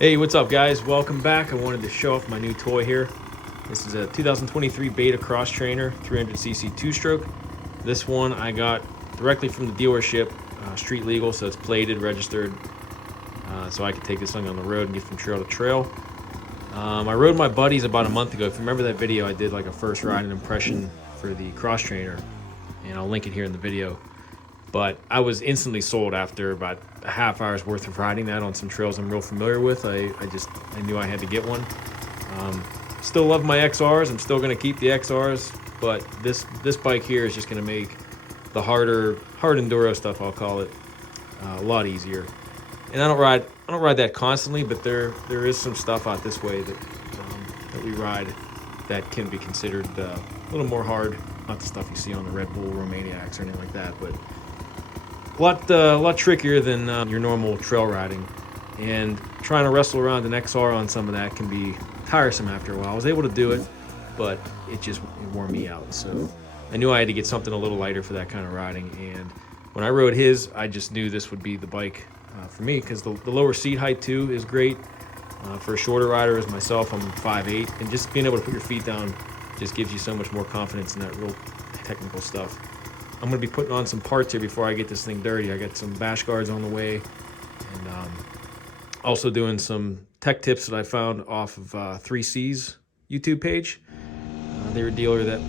Hey, what's up guys? Welcome back. I wanted to show off my new toy here. This is a 2023 Beta Xtrainer 300cc two-stroke. This one I got directly from the dealership, street legal, so it's plated, registered, so I could take this thing on the road and get from trail to trail. I rode my buddies about a month ago. If you remember that video, I did like a first riding impression for the Xtrainer, and I'll link it here in the video. But I was instantly sold after about a half hour's worth of riding that on some trails I'm real familiar with. I knew I had to get one. Still love my XRs. I'm still going to keep the XRs, but this bike here is just going to make the hard enduro stuff, I'll call it, a lot easier. And I don't ride that constantly, but there is some stuff out this way that we ride that can be considered a little more hard. Not the stuff you see on the Red Bull Romaniacs or anything like that, but a lot trickier than your normal trail riding, and trying to wrestle around an XR on some of that can be tiresome after a while. I was able to do it, but it wore me out. So I knew I had to get something a little lighter for that kind of riding, and when I rode his, I just knew this would be the bike for me, because the lower seat height too is great. For a shorter rider as myself, I'm 5'8", and just being able to put your feet down just gives you so much more confidence in that real technical stuff. I'm going to be putting on some parts here before I get this thing dirty. I got some bash guards on the way, and also doing some tech tips that I found off of 3C's YouTube page. They're a dealer that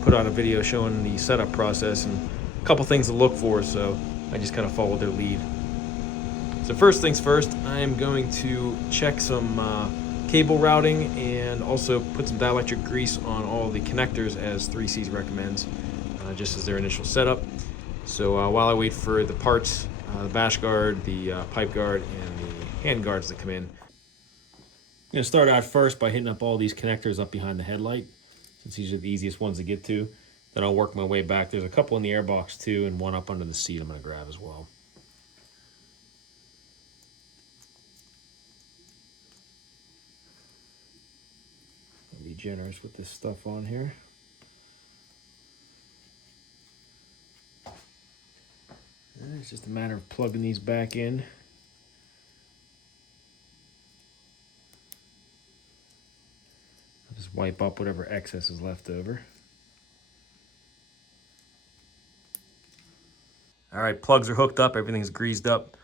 put out a video showing the setup process and a couple things to look for, so I just kind of followed their lead. So first things first, I am going to check some cable routing and also put some dielectric grease on all the connectors as 3C's recommends. Just as their initial setup. So while I wait for the parts, the bash guard, the pipe guard, and the hand guards to come in, I'm going to start out first by hitting up all these connectors up behind the headlight, since these are the easiest ones to get to. Then I'll work my way back. There's a couple in the airbox too, and one up under the seat I'm going to grab as well. I'll be generous with this stuff on here. It's just a matter of plugging these back in. I'll just wipe up whatever excess is left over. All right, plugs are hooked up, everything's greased up.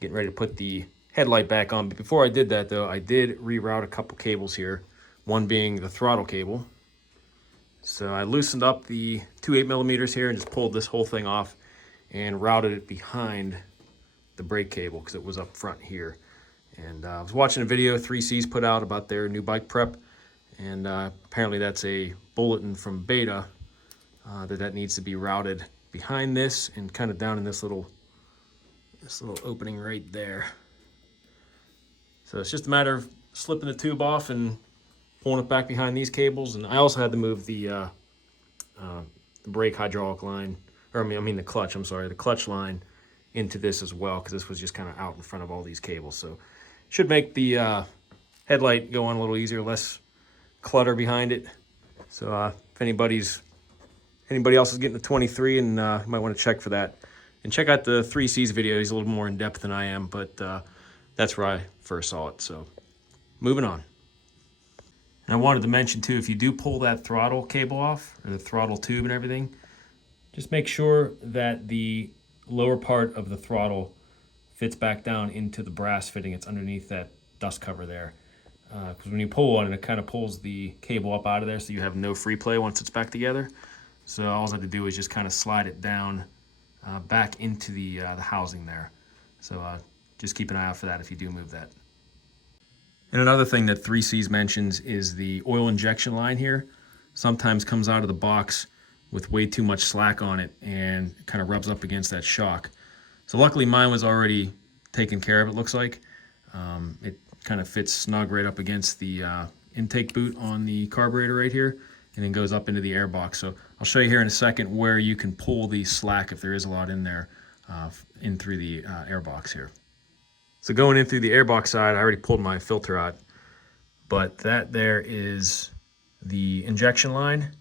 Getting ready to put the headlight back on. But before I did that though, I did reroute a couple cables here. One being the throttle cable. So I loosened up the two 8mm here and just pulled this whole thing off and routed it behind the brake cable because it was up front here. And I was watching a video 3C's put out about their new bike prep, and apparently that's a bulletin from Beta that needs to be routed behind this and kind of down in this little opening right there. So it's just a matter of slipping the tube off and pulling it back behind these cables. And I also had to move the brake hydraulic line, or I mean the clutch, the clutch line into this as well, because this was just kind of out in front of all these cables. So should make the headlight go on a little easier, less clutter behind it. So if anybody else is getting a 23, and you might want to check for that. And check out the 3C's video. He's a little more in depth than I am, but that's where I first saw it. So moving on. And I wanted to mention too, if you do pull that throttle cable off, or the throttle tube and everything, just make sure that the lower part of the throttle fits back down into the brass fitting. It's underneath that dust cover there. Because when you pull on it, it kind of pulls the cable up out of there, so you have no free play once it's back together. So all I had to do is just kind of slide it down back into the housing there. So just keep an eye out for that if you do move that. And another thing that 3C's mentions is the oil injection line here. Sometimes comes out of the box with way too much slack on it and kind of rubs up against that shock. So luckily mine was already taken care of, it looks like. It kind of fits snug right up against the intake boot on the carburetor right here, and then goes up into the airbox. So I'll show you here in a second where you can pull the slack if there is a lot in there, in through the airbox here. So going in through the airbox side, I already pulled my filter out, but that there is the injection line,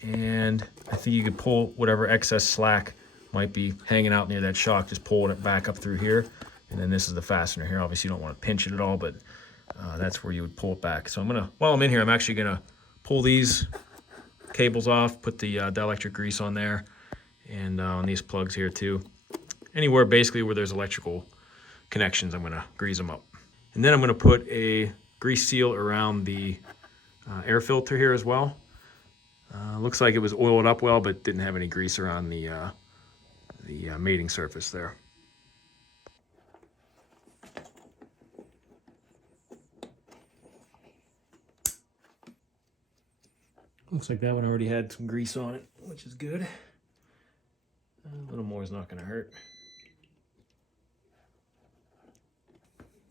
and I think you could pull whatever excess slack might be hanging out near that shock, just pulling it back up through here, And then this is the fastener here. Obviously you don't want to pinch it at all, but that's where you would pull it back. So while I'm in here, I'm actually gonna pull these cables off, put the dielectric grease on there, and on these plugs here too. Anywhere basically where there's electrical connections, I'm gonna grease them up. And then I'm gonna put a grease seal around the air filter here as well. Looks like it was oiled up well, but didn't have any grease around the mating surface there. Looks like that one already had some grease on it, which is good. A little more is not going to hurt.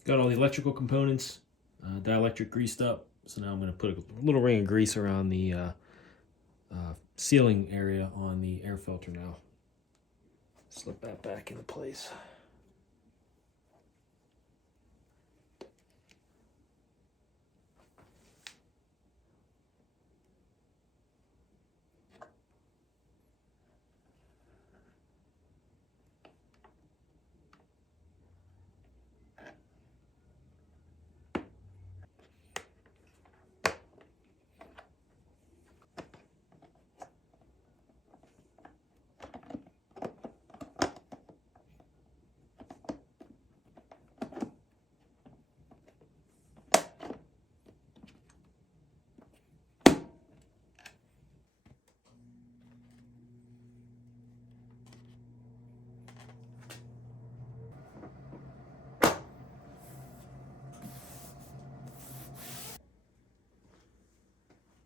Got all the electrical components, dielectric greased up. So now I'm going to put a little ring of grease around the sealing area on the air filter now. Slip that back into place.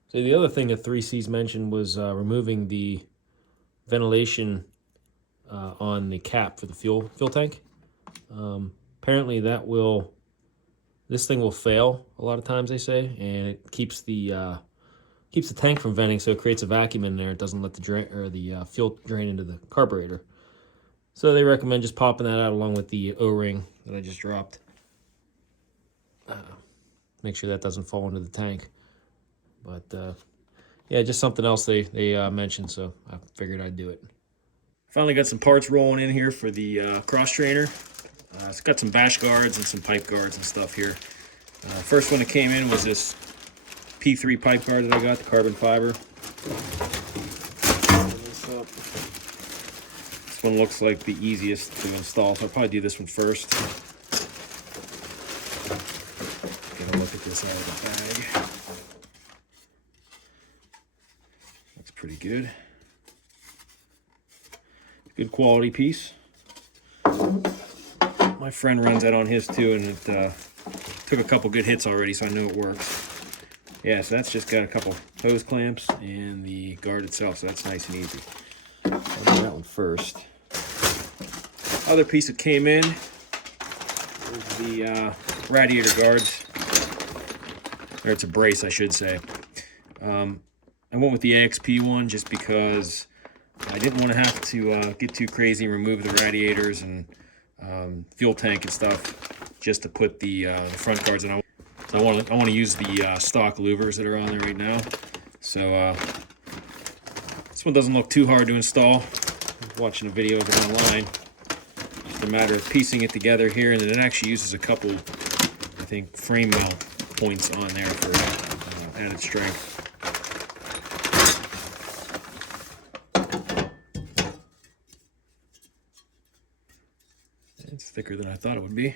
So the other thing that 3Cs mentioned was removing the ventilation on the cap for the fuel tank. Apparently this thing will fail a lot of times, they say, and it keeps the tank from venting, so it creates a vacuum in there. It doesn't let the fuel drain into the carburetor. So they recommend just popping that out along with the O-ring that I just dropped. Make sure that doesn't fall into the tank. But yeah, just something else they mentioned, so I figured I'd do it. Finally got some parts rolling in here for the cross trainer. It's got some bash guards and some pipe guards and stuff here. First one that came in was this P3 pipe guard that I got, the carbon fiber. This one looks like the easiest to install, so I'll probably do this one first. Get a look at this out of the bag. Looks pretty good. Good quality piece. My friend runs that on his too, and it took a couple good hits already, so I know it works. Yeah, so that's just got a couple hose clamps and the guard itself, so that's nice and easy. I'll do that one first. Other piece that came in is the radiator guards. Or it's a brace, I should say. I went with the AXP one just because I didn't want to have to get too crazy and remove the radiators and fuel tank and stuff just to put the front guards in. So I want to use the stock louvers that are on there right now. So this one doesn't look too hard to install. I was watching a video of it online. Just a matter of piecing it together here, and then it actually uses a couple, I think, frame mount points on there for added strength. It's thicker than I thought it would be.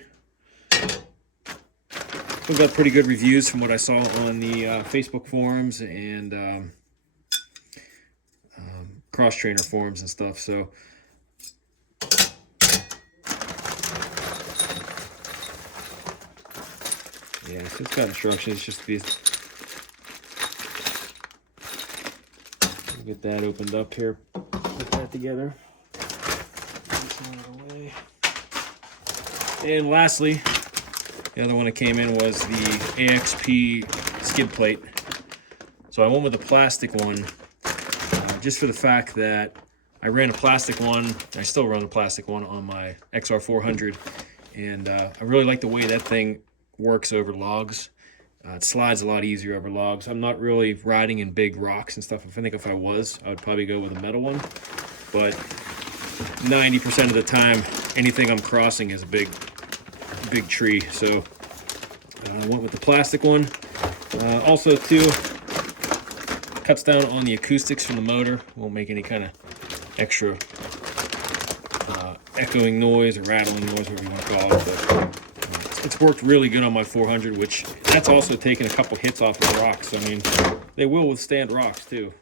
We got pretty good reviews from what I saw on the Facebook forums and cross trainer forums and stuff. So yeah, so it's got instructions. It's just these. Get that opened up here. Put that together. And lastly, the other one that came in was the AXP skid plate. So I went with the plastic one just for the fact that I ran a plastic one. I still run a plastic one on my XR400. And I really like the way that thing works over logs. It slides a lot easier over logs. I'm not really riding in big rocks and stuff. I think if I was, I would probably go with a metal one. But 90% of the time, anything I'm crossing is a big big tree. So I went with the plastic one. Also, too, cuts down on the acoustics from the motor. Won't make any kind of extra echoing noise or rattling noise, whatever you want to call it. But it's worked really good on my 400, which that's also taken a couple hits off of rocks. I mean, they will withstand rocks too.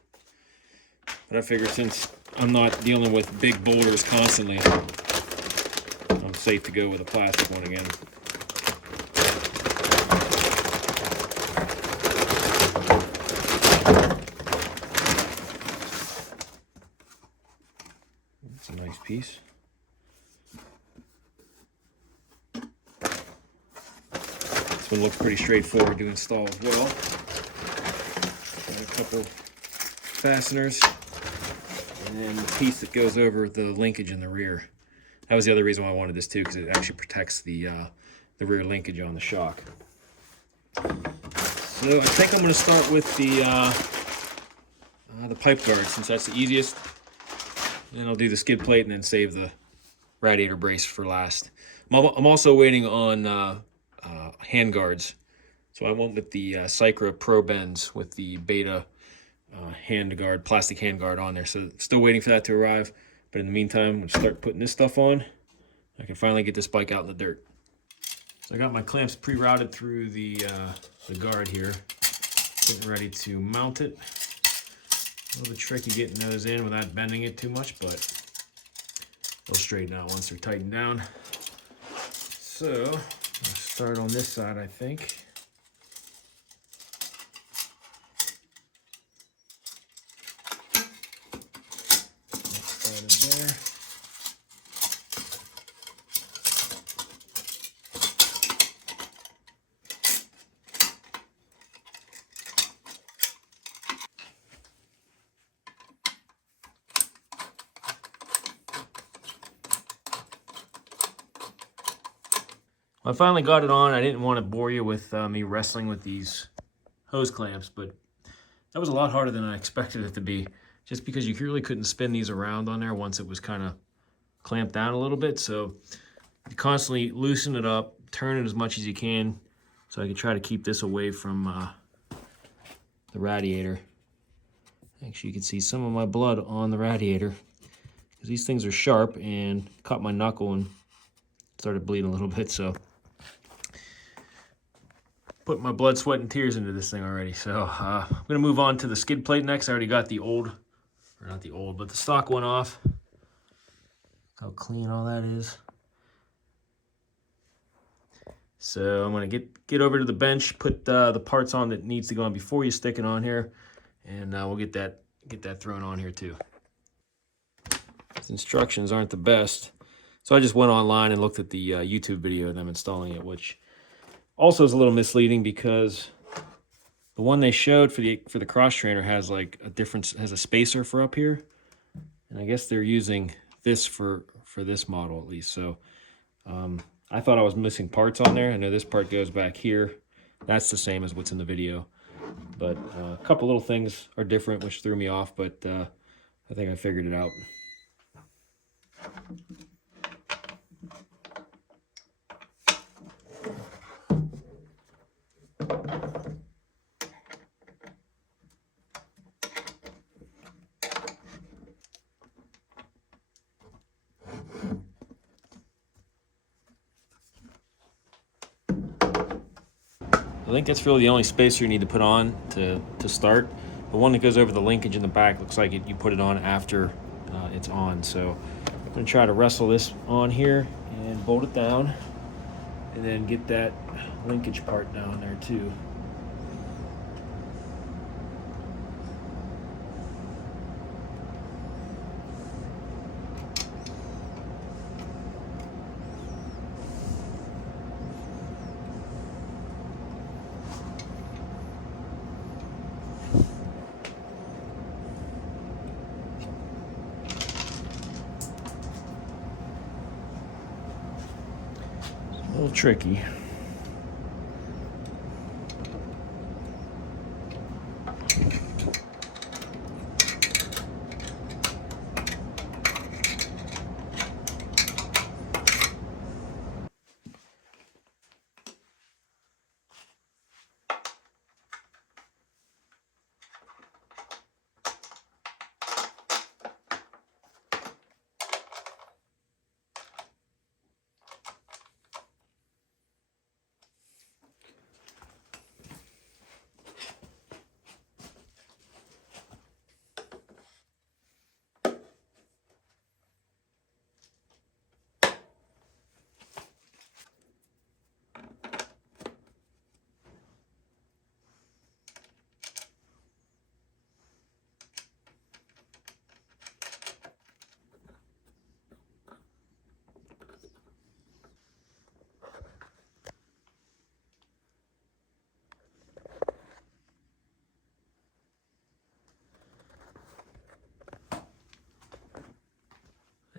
But I figured since I'm not dealing with big boulders constantly, I'm safe to go with a plastic one again. That's a nice piece. This one looks pretty straightforward to install as well. Got a couple fasteners, and then the piece that goes over the linkage in the rear. That was the other reason why I wanted this too, because it actually protects the rear linkage on the shock. So I think I'm going to start with the pipe guard, since that's the easiest. Then I'll do the skid plate and then save the radiator brace for last. I'm also waiting on hand guards. So I went with the Cycra Pro Bends with the Beta hand guard, plastic hand guard on there. So still waiting for that to arrive. But in the meantime, I'm going to start putting this stuff on. I can finally get this bike out in the dirt. So I got my clamps pre-routed through the guard here. Getting ready to mount it. A little bit tricky getting those in without bending it too much, but they'll straighten out once they're tightened down. So I'll start on this side, I think. Started there. I finally got it on. I didn't want to bore you with me wrestling with these hose clamps, but that was a lot harder than I expected it to be, just because you really couldn't spin these around on there once it was kind of clamped down a little bit. So you constantly loosen it up, turn it as much as you can, so I can try to keep this away from the radiator. Actually, you can see some of my blood on the radiator, because these things are sharp, and caught my knuckle and started bleeding a little bit. So put my blood, sweat, and tears into this thing already. So I'm gonna move on to the skid plate next. I already got the old, or not the old, but the stock one off. Look how clean all that is. So I'm gonna get over to the bench, put the parts on that needs to go on before you stick it on here, and we'll get that thrown on here too. These instructions aren't the best, so I just went online and looked at the YouTube video of them installing it, which also is a little misleading, because the one they showed for the cross trainer has like has a spacer for up here, and I guess they're using this for this model at least. So I thought I was missing parts on there. I know this part goes back here. That's the same as what's in the video, but a couple little things are different, which threw me off, but I think I figured it out. I think that's really the only spacer you need to put on to start. The one that goes over the linkage in the back looks like you put it on after it's on. So I'm going to try to wrestle this on here and bolt it down, and then get that linkage part down there too. A little tricky.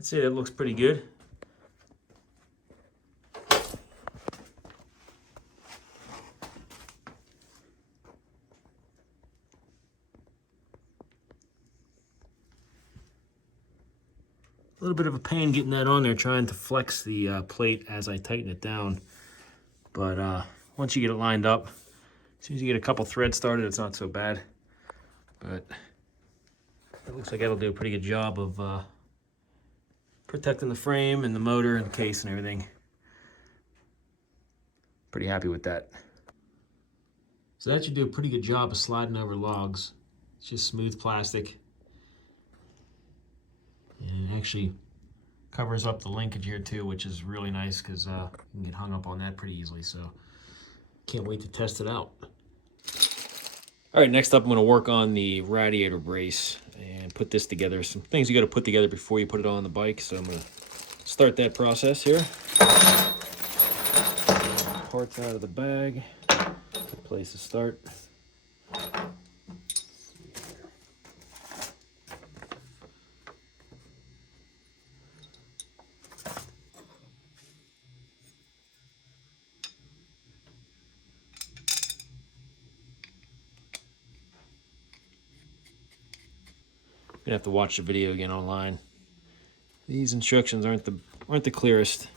say that looks pretty good. A little bit of a pain getting that on there, trying to flex the plate as I tighten it down. But once you get it lined up, as soon as you get a couple threads started, it's not so bad. But it looks like that'll do a pretty good job of protecting the frame and the motor and the case and everything. Pretty happy with that. So that should do a pretty good job of sliding over logs. It's just smooth plastic. And it actually covers up the linkage here too, which is really nice because you can get hung up on that pretty easily. So can't wait to test it out. All right, next up I'm going to work on the radiator brace and put this together. Some things you got to put together before you put it on the bike. So I'm going to start that process here. Parts out of the bag. Good place to start. Gonna have to watch the video again online. These instructions aren't the clearest.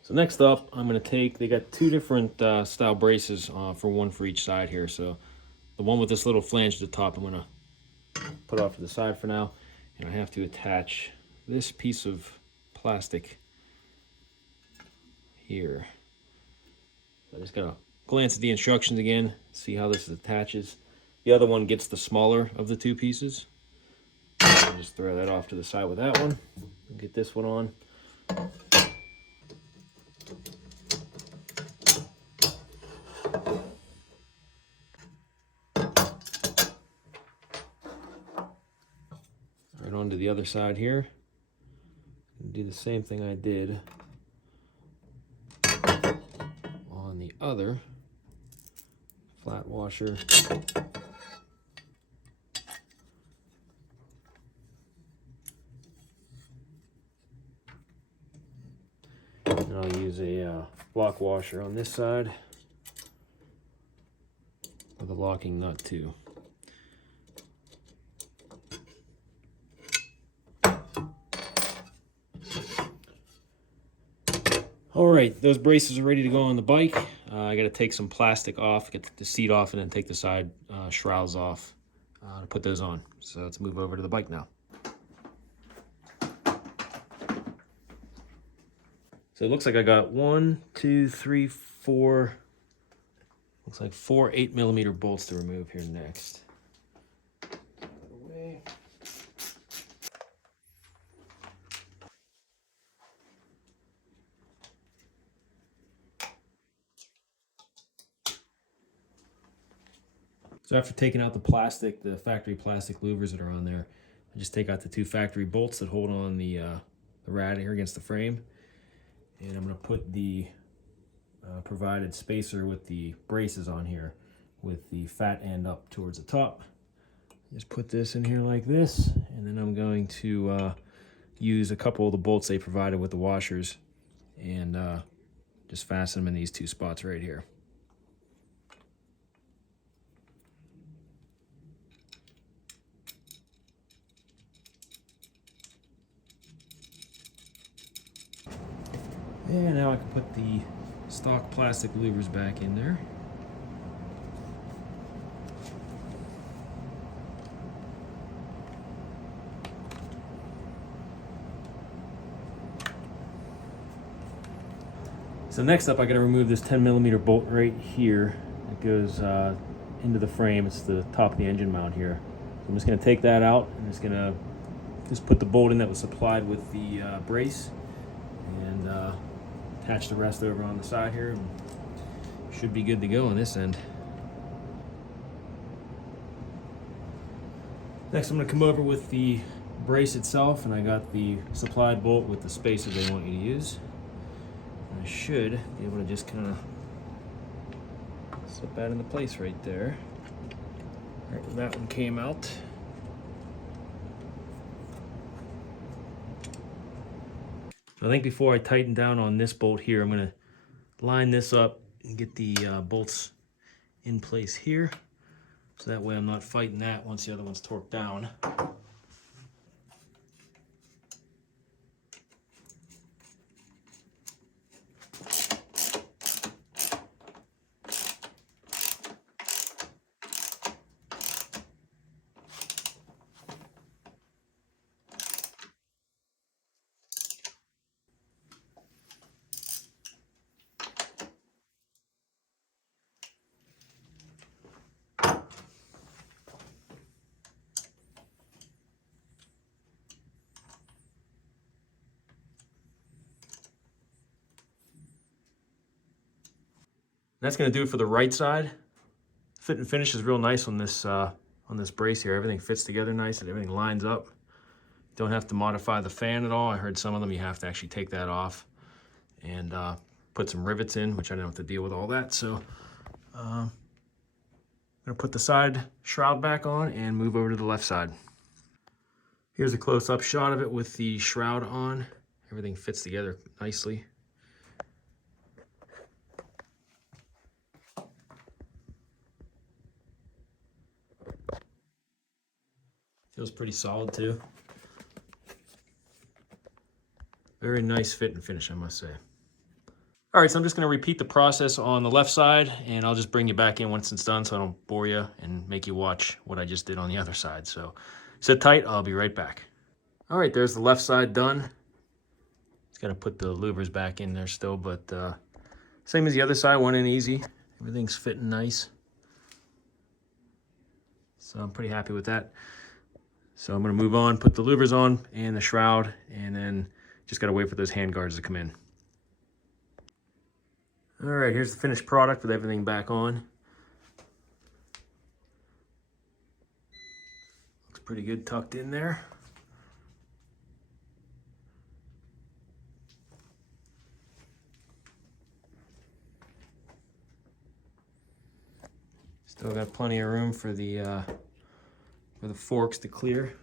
So next up, I'm gonna take. They got two different style braces for one for each side here. So the one with this little flange at the top, I'm gonna put off to the side for now, and I have to attach this piece of plastic here. So I just gotta glance at the instructions again, see how this attaches. The other one gets the smaller of the two pieces. I'll just throw that off to the side with that one. Get this one on. Right onto the other side here. Do the same thing I did on the other flat washer. And I'll use a block washer on this side with a locking nut too. All right, those braces are ready to go on the bike. I got to take some plastic off, get the seat off, and then take the side shrouds off to put those on. So let's move over to the bike now. So it looks like I got 1, 2, 3, 4. Looks like 4 8mm bolts to remove here next. So after taking out the plastic, the factory plastic louvers that are on there, I just take out the 2 factory bolts that hold on the radiator against the frame. And I'm going to put the provided spacer with the braces on here with the fat end up towards the top. Just put this in here like this, and then I'm going to use a couple of the bolts they provided with the washers and just fasten them in these 2 spots right here. And now I can put the stock plastic louvers back in there. So next up, I got to remove this 10mm bolt right here. It goes into the frame. It's the top of the engine mount here. So I'm just going to take that out. I'm just going to put the bolt in that was supplied with the brace, and attach the rest over on the side here, and should be good to go on this end. Next, I'm going to come over with the brace itself, and I got the supplied bolt with the spacer they want you to use. I should be able to just kind of slip that into place right there. Right when that one came out. So I think before I tighten down on this bolt here, I'm going to line this up and get the bolts in place here. So that way I'm not fighting that once the other one's torqued down. That's going to do it for the right side. Fit and finish is real nice on this brace here. Everything fits together nice and everything lines up. Don't have to modify the fan at all. I heard some of them you have to actually take that off and put some rivets in, which I don't have to deal with all that. So I'm going to put the side shroud back on and move over to the left side. Here's a close-up shot of it with the shroud on. Everything fits together nicely. Feels pretty solid too. Very nice fit and finish, I must say. All right, so I'm just gonna repeat the process on the left side and I'll just bring you back in once it's done so I don't bore you and make you watch what I just did on the other side. So sit tight, I'll be right back. All right, there's the left side done. Just gotta put the louvers back in there still, but same as the other side, went in easy. Everything's fitting nice. So I'm pretty happy with that. So I'm gonna move on, put the louvers on and the shroud, and then just gotta wait for those hand guards to come in. All right, here's the finished product with everything back on. Looks pretty good tucked in there. Still got plenty of room for the forks to clear.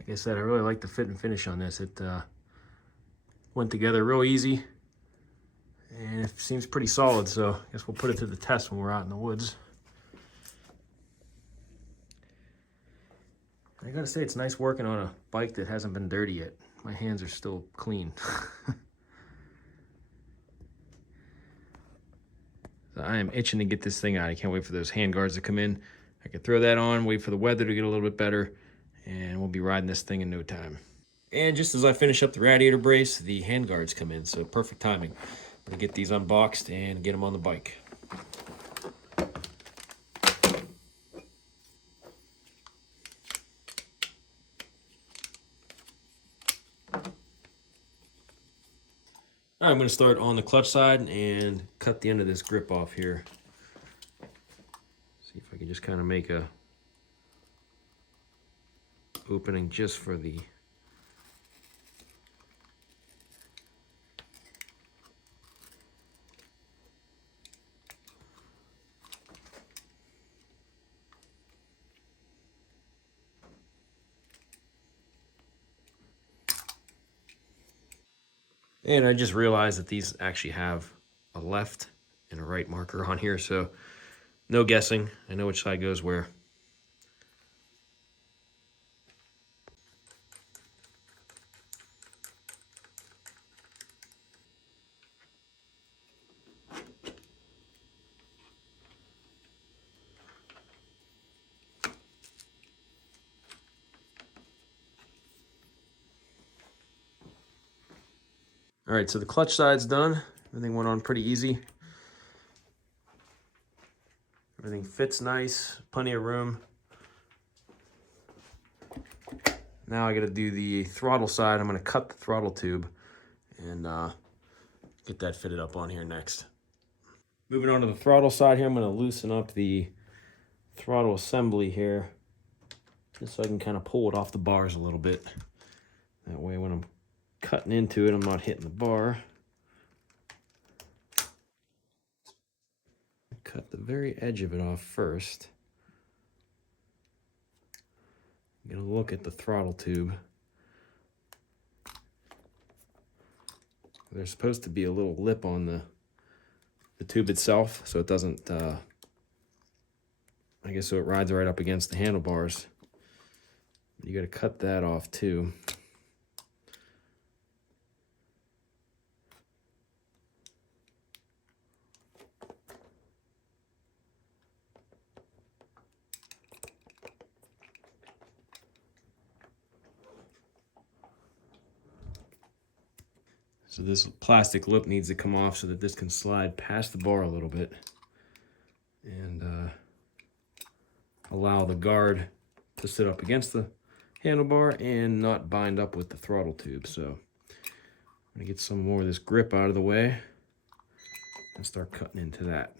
Like I said, I really like the fit and finish on this. It went together real easy and it seems pretty solid, so I guess we'll put it to the test when we're out in the woods. I gotta say, it's nice working on a bike that hasn't been dirty yet. My hands are still clean. So I am itching to get this thing out. I can't wait for those hand guards to come in. I can throw that on, wait for the weather to get a little bit better, and we'll be riding this thing in no time. And just as I finish up the radiator brace, the hand guards come in, so perfect timing. I'm gonna get these unboxed and get them on the bike. All right, I'm going to start on the clutch side and cut the end of this grip off here. See if I can just kind of make a opening just for the And I just realized that these actually have a left and a right marker on here, so no guessing. I know which side goes where. All right, so the clutch side's done. Everything went on pretty easy. Everything fits nice, plenty of room. Now I gotta do the throttle side. I'm gonna cut the throttle tube and get that fitted up on here next. Moving on to the throttle side here, I'm gonna loosen up the throttle assembly here, just so I can kind of pull it off the bars a little bit. That way when I'm cutting into it, I'm not hitting the bar. Cut the very edge of it off first. Get a look at the throttle tube. There's supposed to be a little lip on the tube itself, so it doesn't, I guess so it rides right up against the handlebars. You got to cut that off too. So this plastic lip needs to come off so that this can slide past the bar a little bit and allow the guard to sit up against the handlebar and not bind up with the throttle tube. So I'm gonna get some more of this grip out of the way and start cutting into that.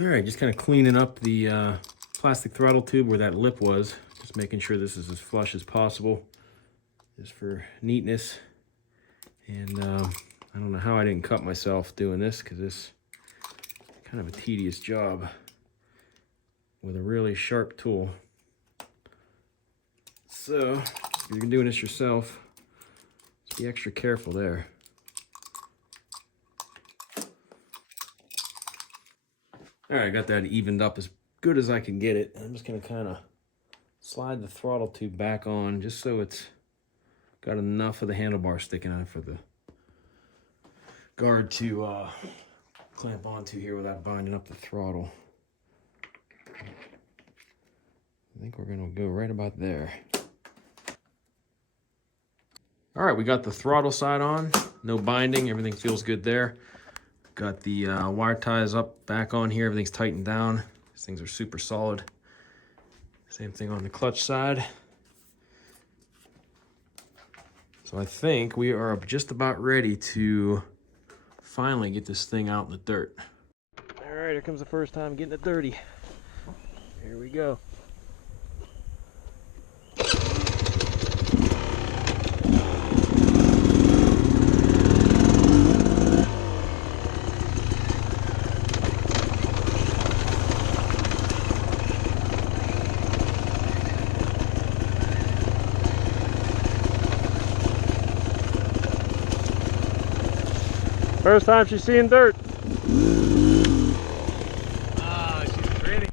All right, just kind of cleaning up the plastic throttle tube where that lip was, just making sure this is as flush as possible, just for neatness. And I don't know how I didn't cut myself doing this, because this is kind of a tedious job with a really sharp tool. So if you're doing this yourself, just be extra careful there. All right, I got that evened up as good as I can get it. I'm just gonna kind of slide the throttle tube back on just so it's got enough of the handlebar sticking out for the guard to clamp onto here without binding up the throttle. I think we're gonna go right about there. All right, we got the throttle side on, no binding, everything feels good there. Got the wire ties back on here, everything's tightened down. These things are super solid. Same thing on the clutch side. So I think we are just about ready to finally get this thing out in the dirt. All right, here comes the first time getting it dirty. Here we go. First time she's seeing dirt. Ah, she's pretty.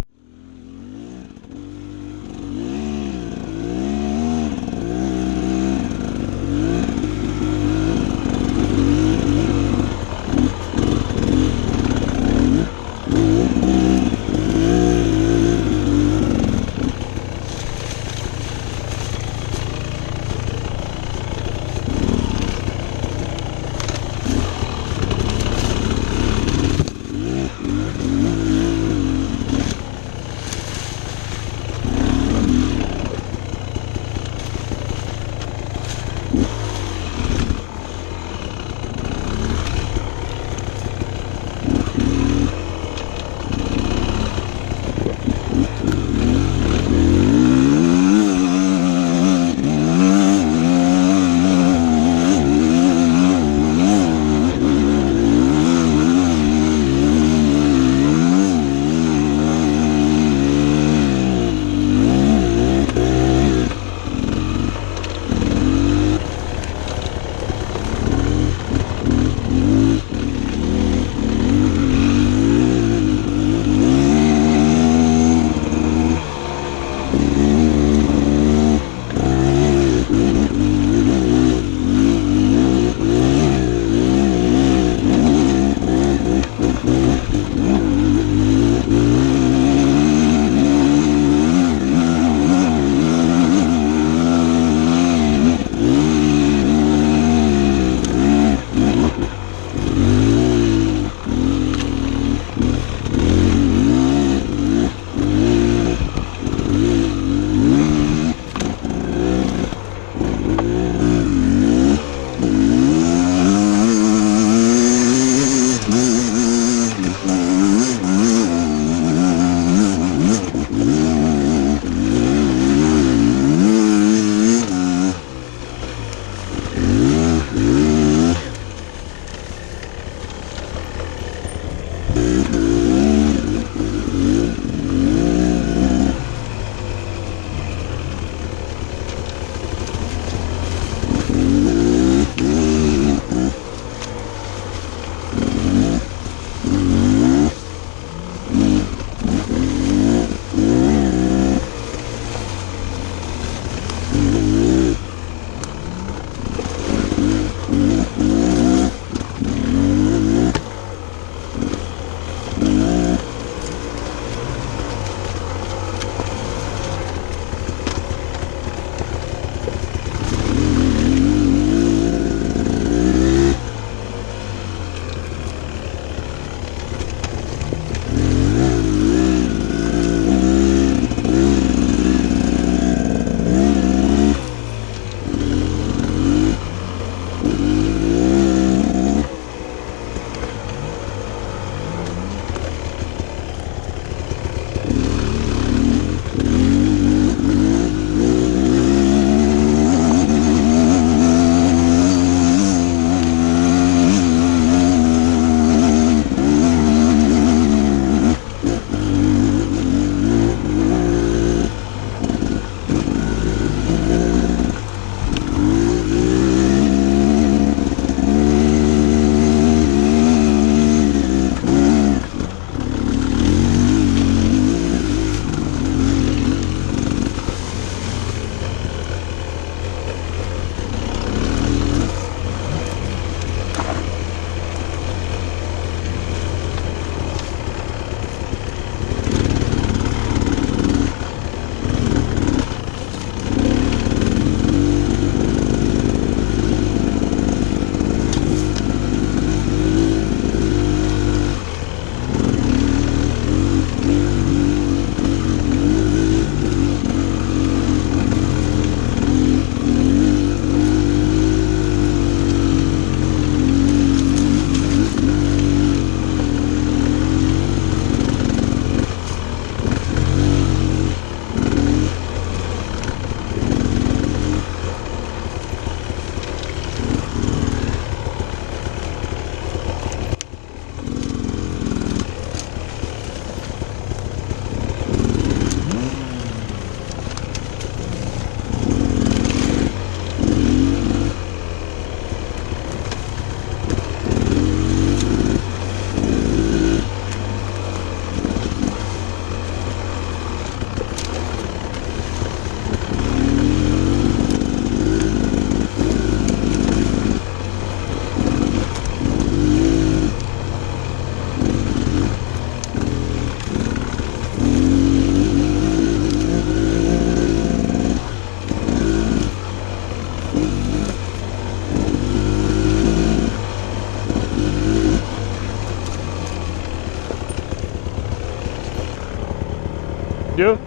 Yeah.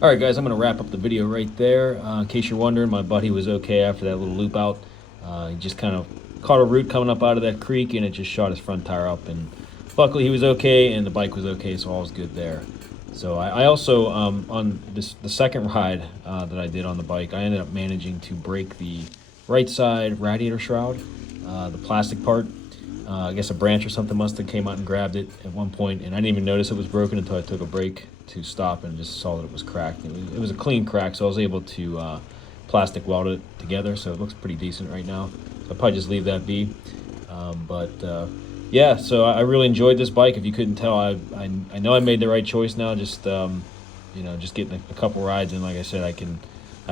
All right, guys, I'm going to wrap up the video right there. In case you're wondering, my buddy was okay after that little loop out. He just kind of caught a root coming up out of that creek, and it just shot his front tire up. And luckily, he was okay, and the bike was okay, so all was good there. So I also, on the second ride that I did on the bike, I ended up managing to break the right side radiator shroud, the plastic part. I guess a branch or something must have came out and grabbed it at one point, and I didn't even notice it was broken until I took a break to stop and just saw that it was cracked. It was a clean crack, so I was able to plastic weld it together, so it looks pretty decent right now. So I'll probably just leave that be. Yeah, so I really enjoyed this bike. If you couldn't tell, I know I made the right choice now. Just just getting a couple rides, and like I said, I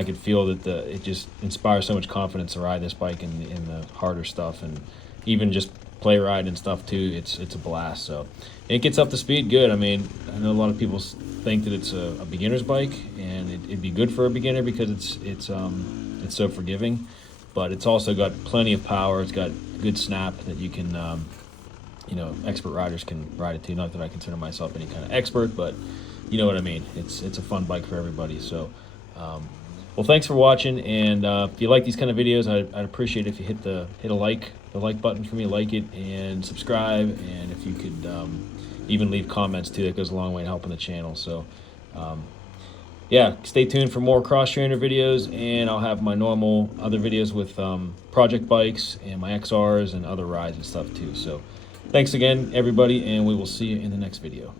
could feel that it just inspires so much confidence to ride this bike in the harder stuff, and even just play ride and stuff too. It's a blast. So it gets up to speed good. I mean, I know a lot of people think that it's a beginner's bike, and it'd be good for a beginner because it's so forgiving, but it's also got plenty of power. It's got good snap that you can expert riders can ride it too. Not that I consider myself any kind of expert, but you know what I mean. It's a fun bike for everybody. So well, thanks for watching, and if you like these kind of videos, I'd appreciate it if you hit the like button for me, like it, and subscribe, and if you could even leave comments too. That goes a long way in helping the channel. So yeah, stay tuned for more cross trainer videos, and I'll have my normal other videos with project bikes and my XRs and other rides and stuff too. So thanks again, everybody, and we will see you in the next video.